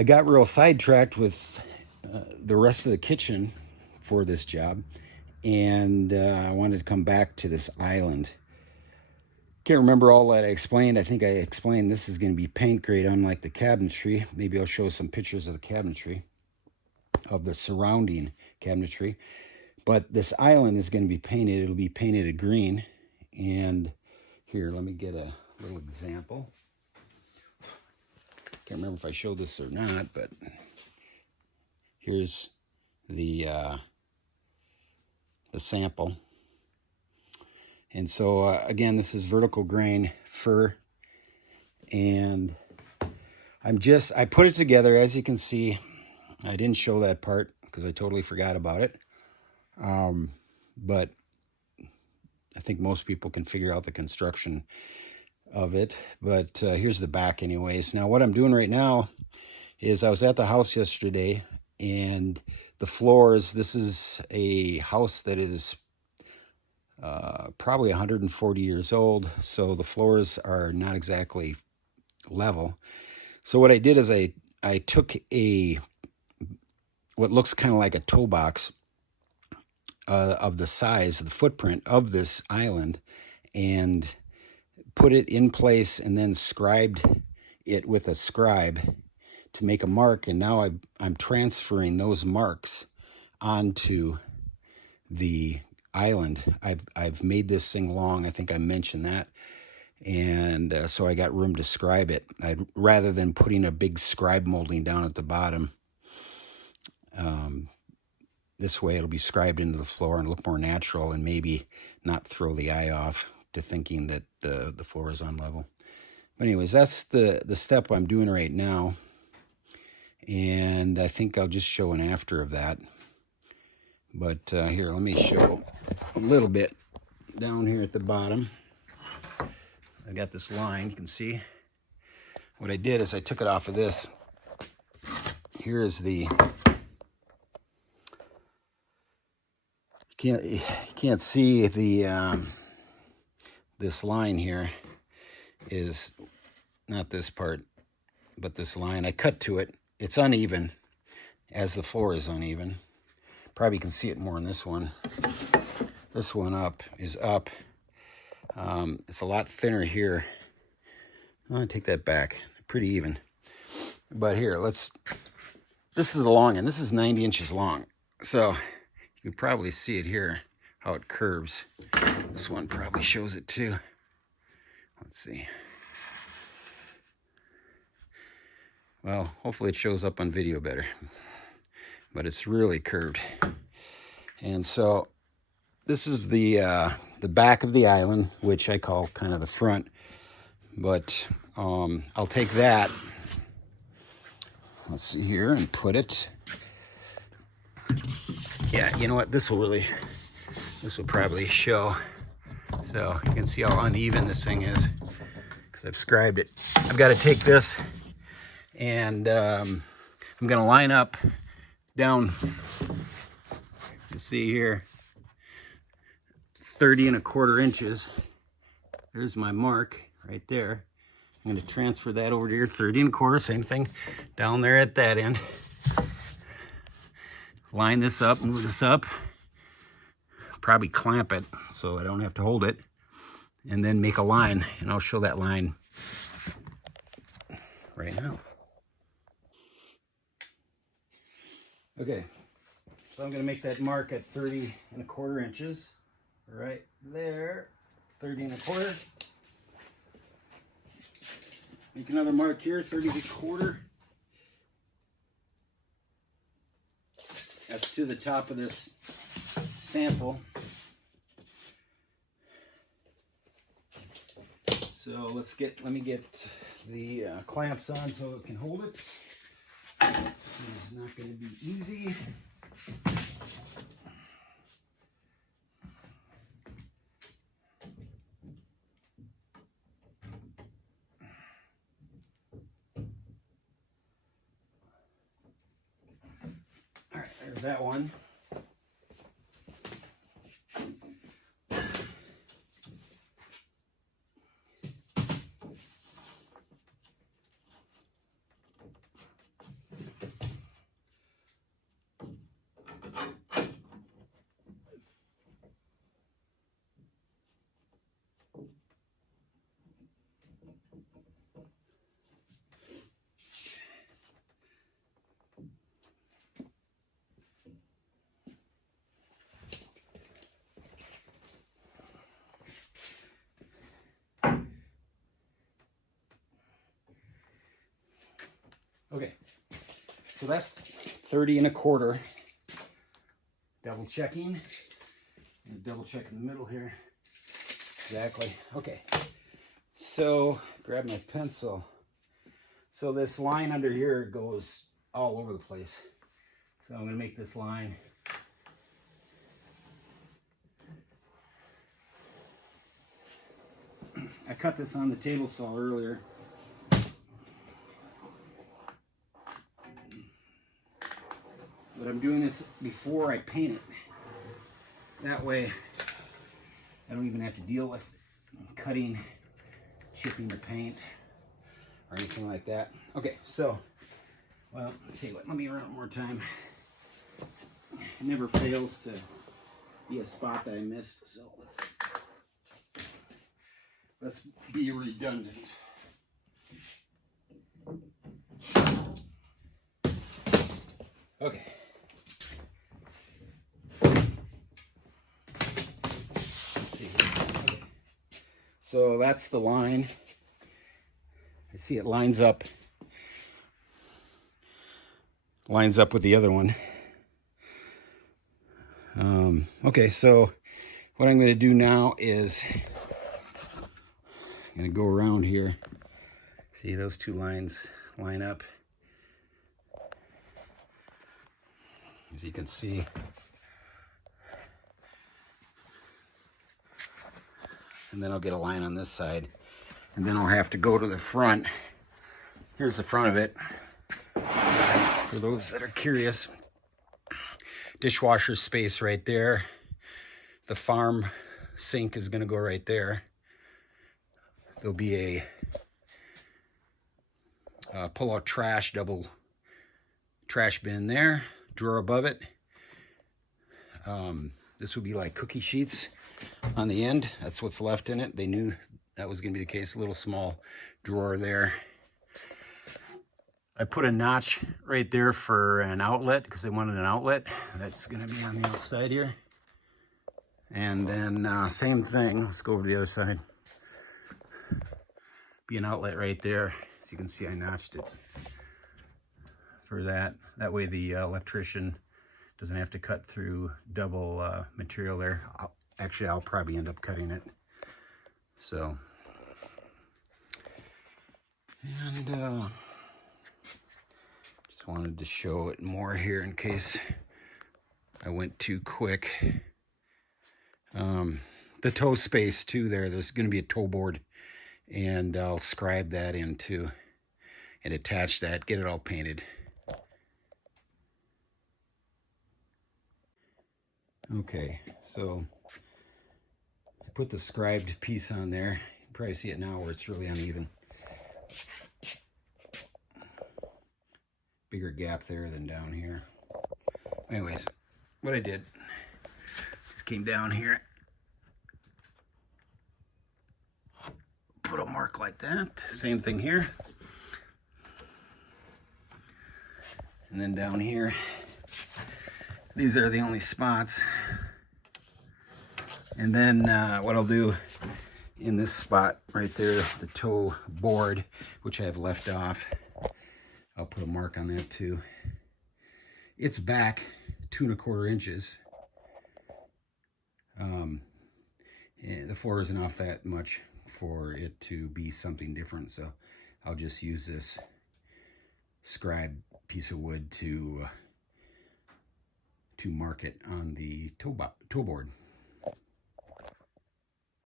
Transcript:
I got real sidetracked with the rest of the kitchen for this job, and I wanted to come back to this island. Can't remember all that I explained. I think I explained this is going to be paint grade, unlike the cabinetry. Maybe I'll show some pictures of the cabinetry, of the surrounding cabinetry. But this island is going to be painted. It'll be painted a green. And here, let me get a little example. Can't remember if I showed this or not, but here's the sample. And so again, this is vertical grain fir, and I put it together. As you can see, I didn't show that part because I totally forgot about it. But I think most people can figure out the construction of it. But here's the back anyways. Now what I'm doing right now is I was at the house yesterday, and the floors, this is a house that is probably 140 years old, so the floors are not exactly level. So what I did is I took what looks kind of like a toe box of the size, the footprint of this island, and put it in place, and then scribed it with a scribe to make a mark. And now I'm transferring those marks onto the island. I've made this thing long. I think I mentioned that. And so I got room to scribe it. Rather than putting a big scribe molding down at the bottom, this way it'll be scribed into the floor and look more natural, and maybe not throw the eye off to thinking that the floor is on level. But anyways, that's the step I'm doing right now. And I think I'll just show an after of that. But here, let me show a little bit down here at the bottom. I got this line, you can see. What I did is I took it off of this. Here is the, you can't see the, this line here is not this part, but this line. I cut to it. It's uneven, as the floor is uneven. Probably can see it more in this one. This one up is up. It's a lot thinner here. I'm gonna take that back. Pretty even. But here, this is the long end. This is 90 inches long. So you can probably see it here, how it curves. This one probably shows it too. Let's see. Well, hopefully it shows up on video better. But it's really curved. And so this is the back of the island, which I call kind of the front. But I'll take that, let's see here, and put it. Yeah, you know what? This will probably show. So you can see how uneven this thing is because I've scribed it. I've got to take this, and I'm going to line up down, you see here, 30¼ inches. There's my mark right there. I'm going to transfer that over to here, 30¼ same thing down there at that end. Line this up, move this up, probably clamp it so I don't have to hold it, and then make a line, and I'll show that line right now. Okay, so I'm going to make that mark at 30¼ inches, right there, 30¼ Make another mark here, 30¼ That's to the top of this sample. So let me get the clamps on so it can hold it. It's not going to be easy. All right, there's that one. Okay, so that's 30 1/4. Double checking, and double check in the middle here. Exactly. Okay, so grab my pencil. So this line under here goes all over the place. So I'm going to make this line. I cut this on the table saw earlier. But I'm doing this before I paint it. That way I don't even have to deal with cutting, chipping the paint, or anything like that. Okay, so, well, I'll tell you what, let me run it one more time. It never fails to be a spot that I missed, so let's be redundant. Okay. Let's see. Okay. So that's the line. I see it lines up with the other one. Okay, so what I'm going to do now is I'm going to go around here. See, those two lines line up. As you can see. And then I'll get a line on this side. And then I'll have to go to the front. Here's the front of it. For those that are curious. Dishwasher space right there. The farm sink is going to go right there. There'll be a pull-out trash, double trash bin there. Drawer above it. This would be like cookie sheets on the end. That's what's left in it. They knew that was going to be the case. A little small drawer there. I put a notch right there for an outlet because they wanted an outlet. That's going to be on the outside here. And then same thing. Let's go over to the other side. Be an outlet right there. As you can see, I notched it for that. That way the electrician doesn't have to cut through double material there. I'll probably end up cutting it. So, and just wanted to show it more here in case I went too quick. The toe space too there's going to be a toe board, and I'll scribe that into and attach that, get it all painted. Okay, so I put the scribed piece on there. You can probably see it now where it's really uneven. Bigger gap there than down here. Anyways, what I did, just came down here, put a mark like that. Same thing here. And then down here, these are the only spots. And then what I'll do in this spot right there, the toe board, which I have left off, I'll put a mark on that too. It's back 2 1/4 inches. And the floor isn't off that much for it to be something different, so I'll just use this scribe piece of wood to mark it on the toe board.